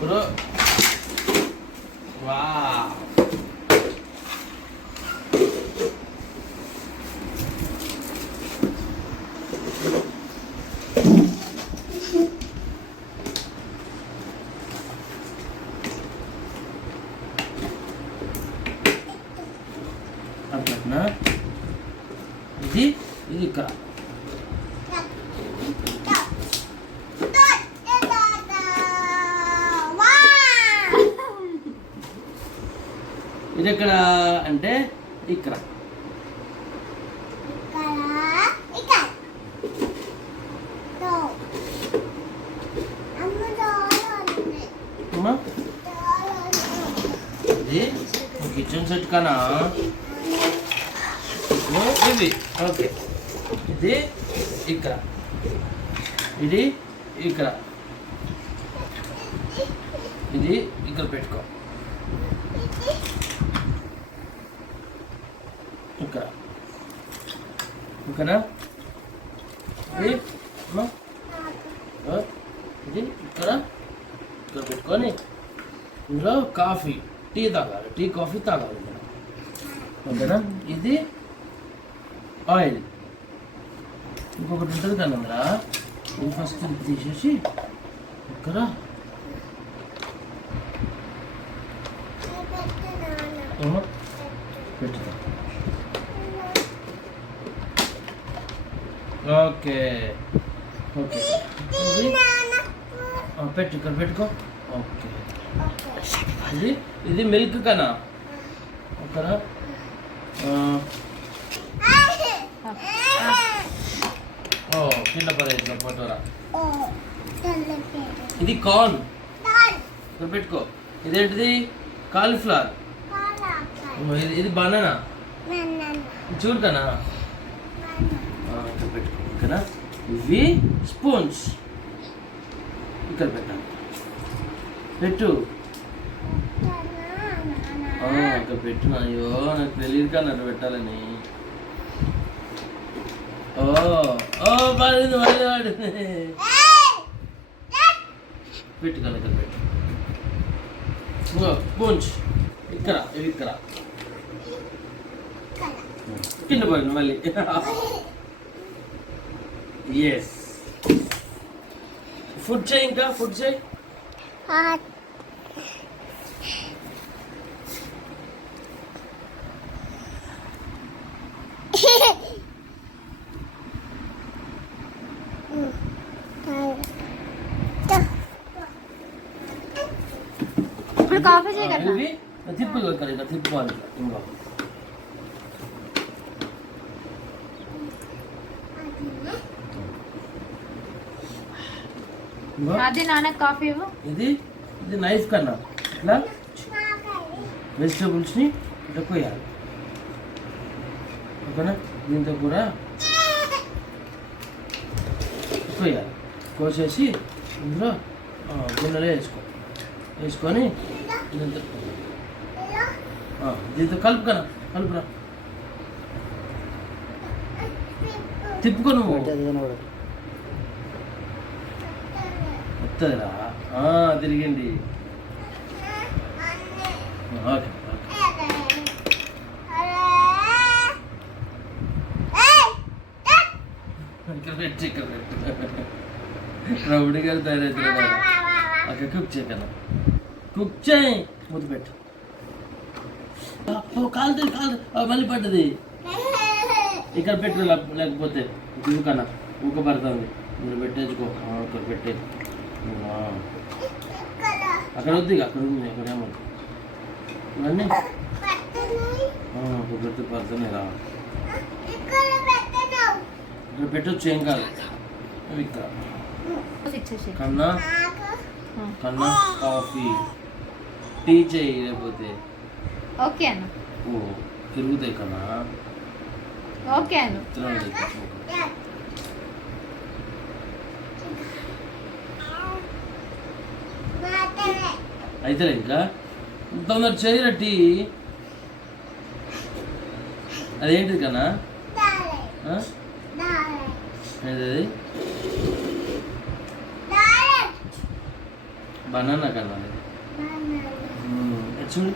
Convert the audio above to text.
bro wow అట్లా ఇది ఇది ఇక్కడ ఇది ఎక్కడ అంటే ఇక్కడ ఇది కిచెన్ సెట్ కానా ఇది ఓకే ఇది ఇక్కడ ఇది ఇక్కడ ఇది ఇక్కడ పెట్టుకో ఇక్కడ ఓకేనా ఇది ఇది ఇక్కడ ఇక్కడ పెట్టుకొని ఇందులో కాఫీ టీ తాగాలి టీ కాఫీ తాగాలి మనం ఓకేనా ఇది ఆయిల్ ఇంకొకటి ఉంటుంది కదా అందులో ఇది ఫస్ట్ తీసేసి ఇక్కడ పెట్టుతా ఓకే ఓకే పెట్టు ఇక్కడ పెట్టుకో ఓకే ఇది ఇది మిల్క్ కనా ఓకేనా ఓ కింద పడేసిన ఫోటోరా ఇది కార్న్ ఇక్కడ పెట్టుకో ఇదేంటిది కాలీఫ్లవర్ ఇది బనానా చూడు కనా ఇక్కడ పెట్టుకో ఓకేనా ఇవి స్పూన్స్ ఇక్కడ పెట్టాలి పెట్టు ఇక్కడ పెట్టు అయ్యో నాకు తెలియదు కానీ అక్కడ పెట్టాలని ఓ ఓ పడింది మళ్ళీ పడింది పెట్టు కానీ ఇక్కడ పెట్టు స్పూన్స్ ఇక్కడ ఇవి ఇక్కడ కింద పడింది మళ్ళీ ఎస్ ఫుడ్ చేయి ఇంకా ఫుడ్ చేయి ఇప్పుడు కాఫీ చేయగలరా తిప్పు ఇక్కడ తిప్పుకోవాలి ఇంకా అది నాన్న కాఫీ ఇది ఇది నైఫ్ కన్నా ఇట్లా వెజిటబుల్స్ని ఇట్లా కోయాలి ఓకేనా దీంతో కూడా కోయాలి కోసేసి ఇందులో గిన్నెలో వేసుకొని దీంతో కలుపుకనా కలుపురా తిప్పుకో నువ్వు వస్తుందిరా తిరిగింది ఓకే ఇక్కడ పెట్టి ఇక్కడ పెట్టు రౌడీ గారు తయారవుతుంది ఓకే కుక్ చేయకన్నా కుక్ చేయి ముద్దు పెట్టు కాలుతుంది మళ్ళీ పడ్డది ఇక్కడ పెట్టు లేకపోతే దిగుకన్నా ఊక పడుతుంది మీరు పెట్టేసుకో ఇక్కడ పెట్టే అక్కడ వద్దు అక్కడ ఉంది అక్కడ ఏమవుతుంది ఇవన్నీ ఒక పెట్టి పడుతున్నాయి రా ఇక్కడ పెట్టొచ్చు ఏం కాదు ఇక్కడ కన్నా కన్నా కాఫీ టీ చేయి లేకపోతే ఓకే అన్న ఓ తిరుగుతాయి కన్నా ఓకే అన్న అయితే ఇంకా తొందర చేయరా టీ అదేంటిది కన్నా ఏంటది బనానా కన్నా చూడు